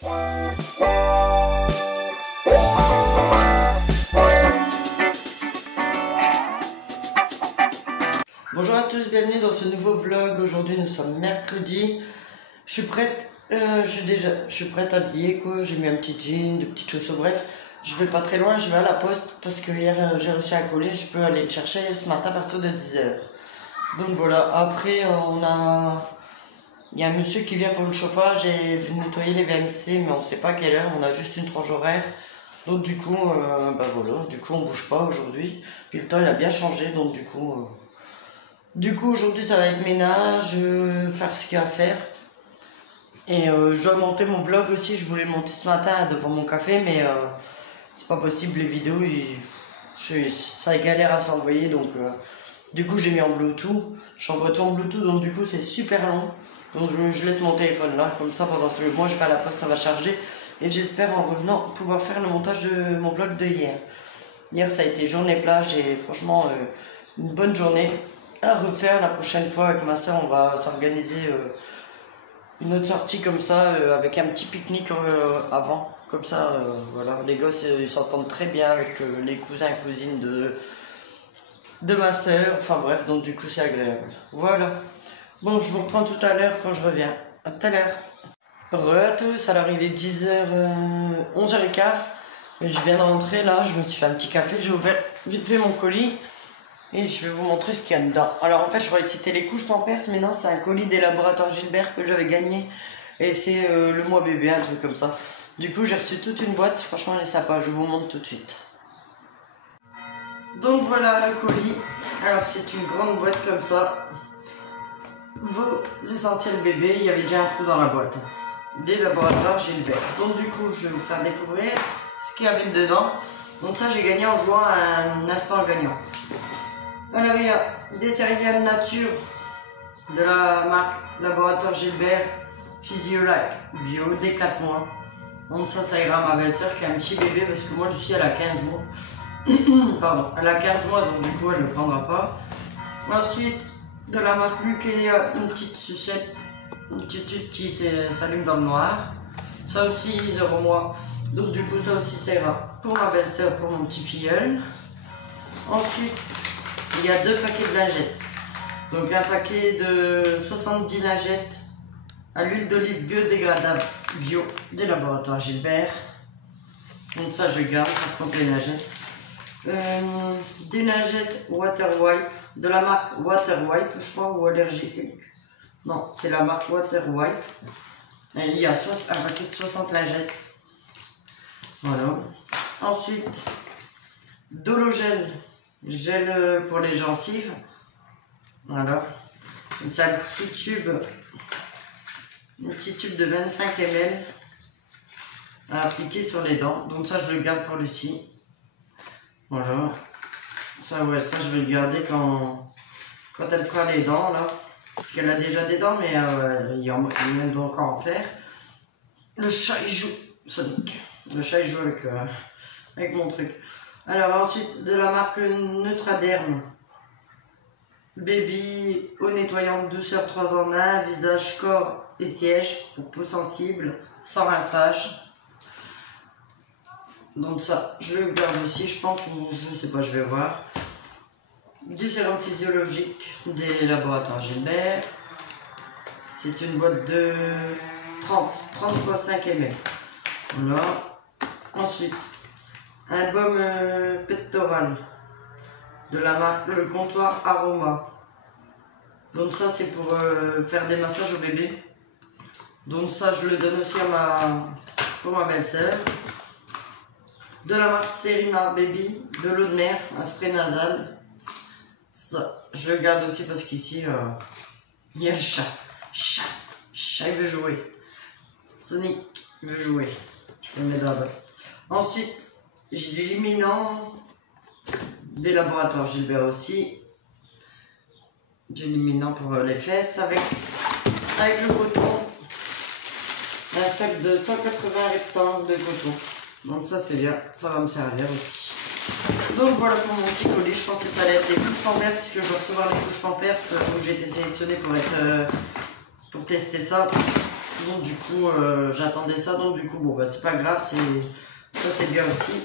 Bonjour à tous, bienvenue dans ce nouveau vlog. Aujourd'hui nous sommes mercredi. Je suis prête, je suis prête habillée quoi. J'ai mis un petit jean, des petites chaussures, bref. Je vais pas très loin, je vais à la poste parce que hier j'ai reçu un colis, je peux aller le chercher ce matin à partir de 10 h. Donc voilà, après il y a un monsieur qui vient pour le chauffage et nettoyer les VMC, mais on sait pas à quelle heure, on a juste une tranche horaire. Donc du coup, bah voilà, du coup on bouge pas aujourd'hui. Puis le temps il a bien changé, donc du coup aujourd'hui ça va être ménage, faire ce qu'il y a à faire. Et je dois monter mon vlog aussi, je voulais le monter ce matin devant mon café, mais c'est pas possible, les vidéos, ça galère à s'envoyer, donc du coup j'ai mis en Bluetooth, j'envoie tout en Bluetooth, donc du coup c'est super long. Donc je laisse mon téléphone là, comme ça pendant que moi je vais à la poste, ça va charger. Et j'espère en revenant pouvoir faire le montage de mon vlog de hier. Hier ça a été journée plage et franchement une bonne journée à refaire. La prochaine fois avec ma soeur on va s'organiser une autre sortie comme ça avec un petit pique-nique avant. Comme ça voilà, les gosses ils s'entendent très bien avec les cousins et cousines de ma soeur. Enfin bref, donc du coup c'est agréable. Voilà. Bon, je vous reprends tout à l'heure quand je reviens. À tout à l'heure. Re à tous, alors il est 11h15. Je viens de rentrer là, je me suis fait un petit café, j'ai ouvert vite fait mon colis. Et je vais vous montrer ce qu'il y a dedans. Alors en fait, je croyais que c'était les couches Pampers, mais non, c'est un colis des laboratoires Gilbert que j'avais gagné. Et c'est le mois bébé, un truc comme ça. Du coup, j'ai reçu toute une boîte, franchement elle est sympa, je vous montre tout de suite. Donc voilà le colis. Alors c'est une grande boîte comme ça. Vos essentiels bébés, il y avait déjà un trou dans la boîte. Des laboratoires Gilbert. Donc du coup, je vais vous faire découvrir ce qu'il y avait dedans. Donc ça, j'ai gagné en jouant à un instant gagnant. Alors il y a des céréales nature de la marque Laboratoire Gilbert Physiolac Bio des 4 mois. Donc ça ira à ma belle-sœur qui a un petit bébé parce que moi Lucie elle a 15 mois. Pardon, elle a 15 mois donc du coup elle ne le prendra pas. Ensuite, de la marque Lukelia, une petite sucette, une petite tube qui s'allume dans le noir. Ça aussi 0 mois. Donc du coup ça aussi ça ira pour ma belle-sœur, pour mon petit filleul. Ensuite, il y a 2 paquets de lingettes. Donc un paquet de 70 lingettes à l'huile d'olive biodégradable bio des laboratoires Gilbert. Donc ça je garde, ça compte les lingettes. Des lingettes Water Wipe de la marque Water Wipe, je crois, ou Allergie. Non, c'est la marque Water Wipe. Et il y a un paquet de 60 lingettes. Voilà. Ensuite, Dologel. Gel pour les gencives. Voilà. C'est un petit tube. Un petit tube de 25 ml à appliquer sur les dents. Donc ça je le garde pour Lucie. Voilà. Ça ouais, ça je vais le garder quand elle fera les dents là. Parce qu'elle a déjà des dents mais il y en doit encore en faire. Le chat il joue. Sonic. Le chat il joue avec mon truc. Alors ensuite de la marque Neutraderm Baby eau nettoyante douceur 3 en 1, visage, corps et siège pour peau sensible, sans rinçage. Donc ça je le garde aussi je pense, ou je sais pas, je vais voir. Du sérum physiologique des laboratoires Gilbert. C'est une boîte de 30 x 5 ml. Voilà. Ensuite un baume pectoral de la marque Le Comptoir Aroma. Donc ça c'est pour faire des massages au bébé. Donc ça je le donne aussi pour ma belle-sœur. De la marque Serina Baby, de l'eau de mer, un spray nasal. Ça je le garde aussi parce qu'ici il y a un chat. Chat il veut jouer. Sonic il veut jouer. Je vais le mettre là-bas. Ensuite, j'ai du Liminant des laboratoires Gilbert aussi. Du Liminant pour les fesses avec le coton. Un sac de 180 rectangles de coton. Donc ça c'est bien, ça va me servir aussi. Donc voilà pour mon petit colis, je pense que ça allait être des couches Pampers parce que je vais recevoir les couches Pampers où j'ai été sélectionnée pour tester ça. Donc du coup, j'attendais ça, donc du coup, bon, bah c'est pas grave, ça c'est bien aussi.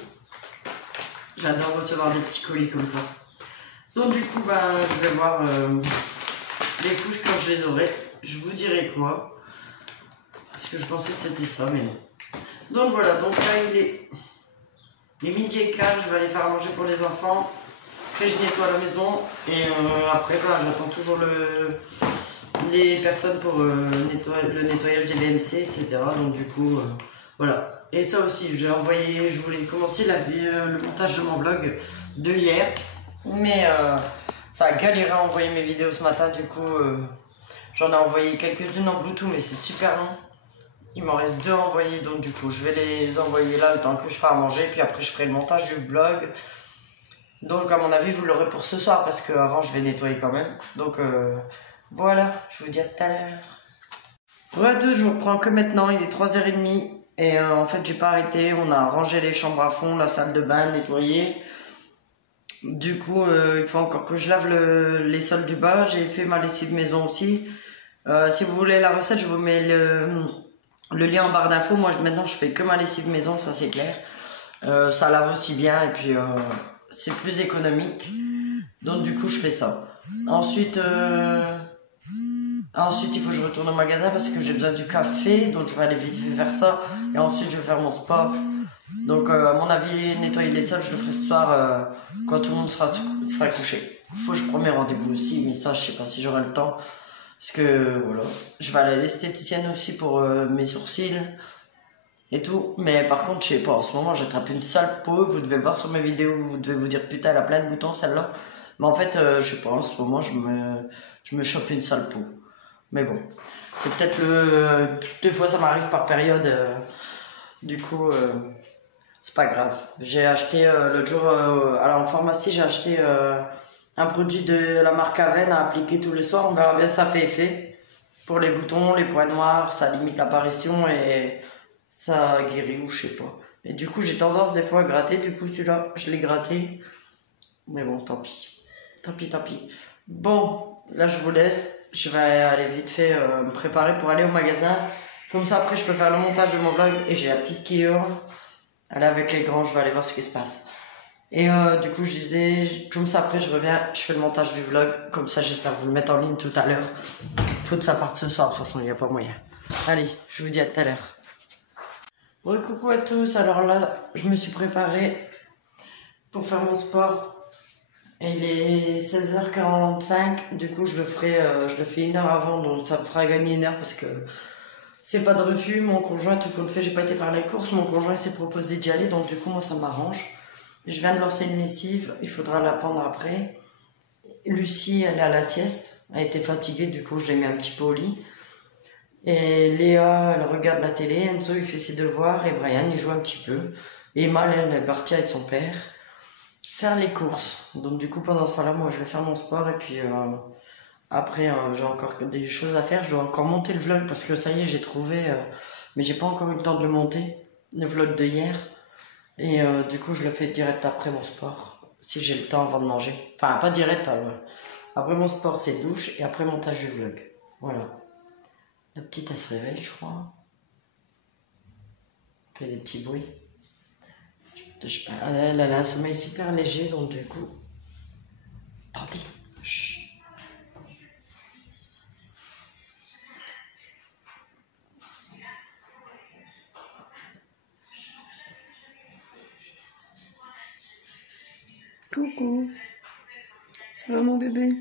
J'adore recevoir des petits colis comme ça. Donc du coup, bah, je vais voir les couches quand je les aurai. Je vous dirai quoi. Parce que je pensais que c'était ça, mais non. Donc voilà, donc là il est midi et quart, je vais aller faire à manger pour les enfants. Après je nettoie la maison et après bah, j'attends toujours les personnes pour le nettoyage des BMC, etc. Donc du coup, voilà. Et ça aussi, je voulais commencer le montage de mon vlog de hier. Mais ça a galéré à envoyer mes vidéos ce matin, du coup j'en ai envoyé quelques-unes en Bluetooth, mais c'est super long. Il m'en reste 2 à envoyer, donc du coup je vais les envoyer là le temps que je ferai à manger, puis après je ferai le montage du vlog. Donc à mon avis vous l'aurez pour ce soir, parce qu'avant je vais nettoyer quand même. Donc voilà, je vous dis à tout à l'heure. Je vous reprends que maintenant, il est 3h30 et en fait j'ai pas arrêté, on a rangé les chambres à fond, la salle de bain nettoyée. Du coup il faut encore que je lave les sols du bas, j'ai fait ma lessive maison aussi. Si vous voulez la recette, je vous mets le lien en barre d'infos. Moi maintenant je fais que ma lessive maison, ça c'est clair. Ça lave aussi bien et puis c'est plus économique. Donc du coup je fais ça. Ensuite il faut que je retourne au magasin parce que j'ai besoin du café. Donc je vais aller vite faire ça. Et ensuite je vais faire mon sport. Donc à mon avis nettoyer les sols je le ferai ce soir quand tout le monde sera couché. Faut que je prenne mes rendez-vous aussi, mais ça je sais pas si j'aurai le temps. Parce que voilà, je vais aller à l'esthéticienne aussi pour mes sourcils et tout. Mais par contre, je sais pas, en ce moment j'attrape une sale peau. Vous devez voir sur mes vidéos, vous devez vous dire putain, elle a plein de boutons celle-là. Mais en fait, je sais pas, en ce moment je me chope une sale peau. Mais bon, c'est peut-être des fois ça m'arrive par période. Du coup, c'est pas grave. J'ai acheté l'autre jour, en pharmacie, j'ai acheté un produit de la marque Aven à appliquer tous les soirs. On verra bien si ça fait effet. Pour les boutons, les points noirs, ça limite l'apparition et ça guérit ou je sais pas. Et du coup, j'ai tendance des fois à gratter. Du coup, celui-là, je l'ai gratté. Mais bon, tant pis. Tant pis. Bon, là, je vous laisse. Je vais aller vite fait me préparer pour aller au magasin. Comme ça, après, je peux faire le montage de mon vlog. Et j'ai la petite qui hurle. Elle est avec les grands, je vais aller voir ce qui se passe. Et du coup, je disais, comme ça, après, je reviens, je fais le montage du vlog. Comme ça, j'espère vous le mettre en ligne tout à l'heure. Faut que ça parte ce soir, de toute façon, il n'y a pas moyen. Allez, je vous dis à tout à l'heure. Bon, coucou à tous. Alors là, je me suis préparée pour faire mon sport. Et il est 16h45. Du coup, je le fais 1 heure avant, donc ça me fera gagner 1 heure parce que c'est pas de refus. Mon conjoint, tout compte fait, j'ai pas été faire les courses. Mon conjoint s'est proposé d'y aller, donc du coup, moi, ça m'arrange. Je viens de lancer une lessive, il faudra la prendre après. Lucie, elle est à la sieste. Elle était fatiguée, du coup, je l'ai mis un petit peu au lit. Et Léa, elle regarde la télé. Enzo, il fait ses devoirs. Et Brian, il joue un petit peu. Et Mal, elle est partie avec son père faire les courses. Donc, du coup, pendant ce temps-là, moi, je vais faire mon sport. Et puis, après, j'ai encore des choses à faire. Je dois encore monter le vlog parce que ça y est, j'ai trouvé... mais j'ai pas encore eu le temps de le monter. Le vlog de hier. Et du coup, je le fais direct après mon sport. Si j'ai le temps avant de manger. Enfin, pas direct. Après mon sport, c'est douche. Et après, montage du vlog. Voilà. La petite, elle se réveille, je crois. Elle fait des petits bruits. Je sais pas. Elle a un sommeil super léger, donc du coup... Attendez. Chut. Coucou. Ça va mon bébé?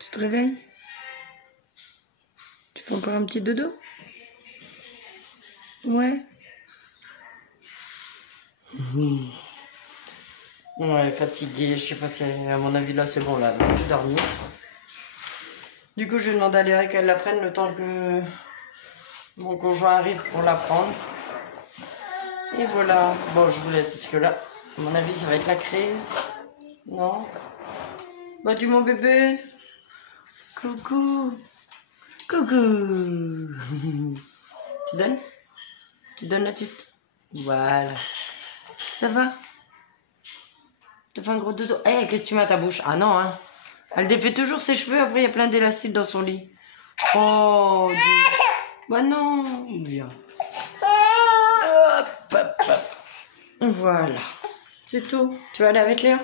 Tu te réveilles? Tu fais encore un petit dodo? Ouais. Ouais, fatiguée, je sais pas si à mon avis là c'est bon, là, elle va plus dormir. Du coup je vais demander à Léa qu'elle la prenne le temps que mon conjoint arrive pour la prendre. Et voilà. Bon, je vous laisse parce que là, à mon avis ça va être la crise. Non? Bah dis mon bébé. Coucou. Coucou. Tu donnes? Tu donnes la tute? Voilà. Ça va? Tu fais un gros dodo. Eh, qu'est-ce que tu mets à ta bouche? Ah non, hein. Elle défait toujours ses cheveux, après il y a plein d'élastiques dans son lit. Oh, Dieu. Bah non, viens. Hop, hop, hop. Voilà. C'est tout. Tu vas aller avec Léa?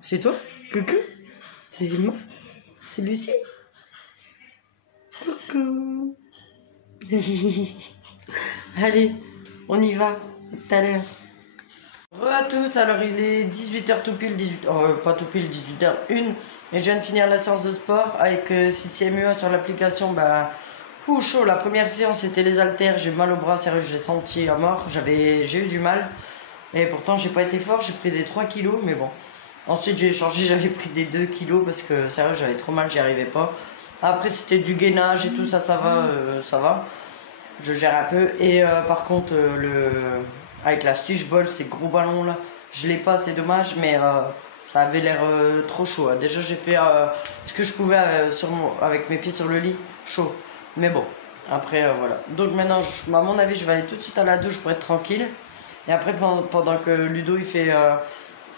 C'est toi? Coucou. C'est moi. C'est Lucie. Coucou. Allez, on y va. Tout à l'heure. Bonjour à tous, alors il est 18h tout pile, pas tout pile, 18h01. Et je viens de finir la séance de sport avec 6MUA sur l'application. Bah, chaud, la première séance c'était les haltères, j'ai mal au bras, sérieux, j'ai senti à mort, j'ai eu du mal. Et pourtant j'ai pas été fort, j'ai pris des 3 kilos, mais bon. Ensuite j'ai changé, j'avais pris des 2 kilos parce que sérieux j'avais trop mal, j'y arrivais pas. Après c'était du gainage et tout ça, ça va. Je gère un peu. Et par contre avec la Stitch Ball, ces gros ballons là, je l'ai pas, c'est dommage, mais ça avait l'air trop chaud. Hein. Déjà j'ai fait ce que je pouvais avec mes pieds sur le lit, chaud. Mais bon, après voilà. Donc maintenant, à mon avis, je vais aller tout de suite à la douche pour être tranquille. Et après, pendant que Ludo il fait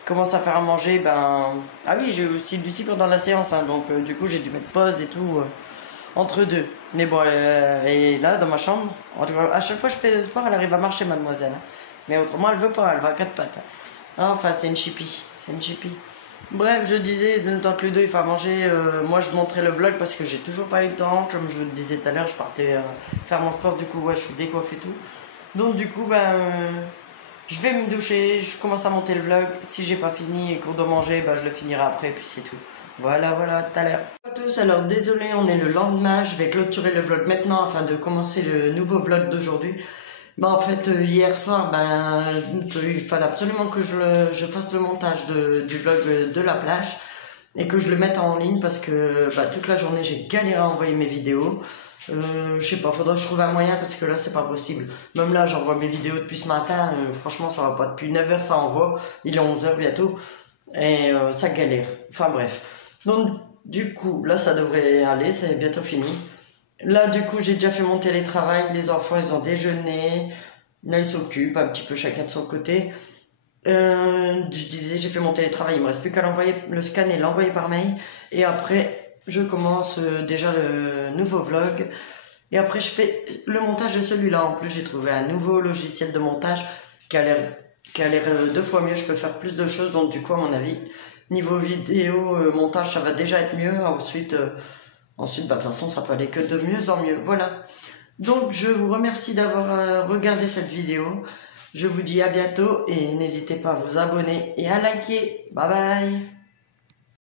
commence à faire à manger, ben ah oui, j'ai aussi Lucie pendant la séance, hein, donc du coup j'ai dû mettre pause et tout entre deux. Mais bon, et là dans ma chambre, à chaque fois que je fais le sport, elle arrive à marcher, mademoiselle. Hein. Mais autrement, elle veut pas, elle va à 4 pattes. Hein. Enfin, c'est une chippie, c'est une chippie. Bref, je disais, le temps que Ludo il fait à manger, moi je montrais le vlog parce que j'ai toujours pas eu le temps. Comme je le disais tout à l'heure, je partais faire mon sport, du coup, ouais, je suis décoiffée et tout. Donc, du coup, ben, je vais me doucher, je commence à monter le vlog. Si j'ai pas fini et qu'on doit manger, ben, je le finirai après, puis c'est tout. Voilà, tout à l'heure. Bonjour à tous, alors désolé, on est le lendemain. Je vais clôturer le vlog maintenant afin de commencer le nouveau vlog d'aujourd'hui. Bah en fait hier soir il fallait absolument que je fasse le montage du vlog de la plage et que je le mette en ligne parce que toute la journée j'ai galéré à envoyer mes vidéos. Je sais pas, faudrait que je trouve un moyen parce que là c'est pas possible. Même là j'envoie mes vidéos depuis ce matin, franchement ça va pas, depuis 9h ça envoie, il est 11h bientôt et ça galère. Enfin bref. Donc du coup là ça devrait aller, c'est bientôt fini. Là, du coup, j'ai déjà fait mon télétravail. Les enfants, ils ont déjeuné. Là, ils s'occupent un petit peu chacun de son côté. Je disais, j'ai fait mon télétravail. Il me reste plus qu'à l'envoyer, le scanner, l'envoyer par mail. Et après, je commence déjà le nouveau vlog. Et après, je fais le montage de celui-là. En plus, j'ai trouvé un nouveau logiciel de montage qui a l'air 2 fois mieux. Je peux faire plus de choses. Donc, du coup, à mon avis, niveau vidéo, montage, ça va déjà être mieux. Ensuite, de toute façon, ça peut aller que de mieux en mieux. Voilà. Donc, je vous remercie d'avoir regardé cette vidéo. Je vous dis à bientôt et n'hésitez pas à vous abonner et à liker. Bye bye.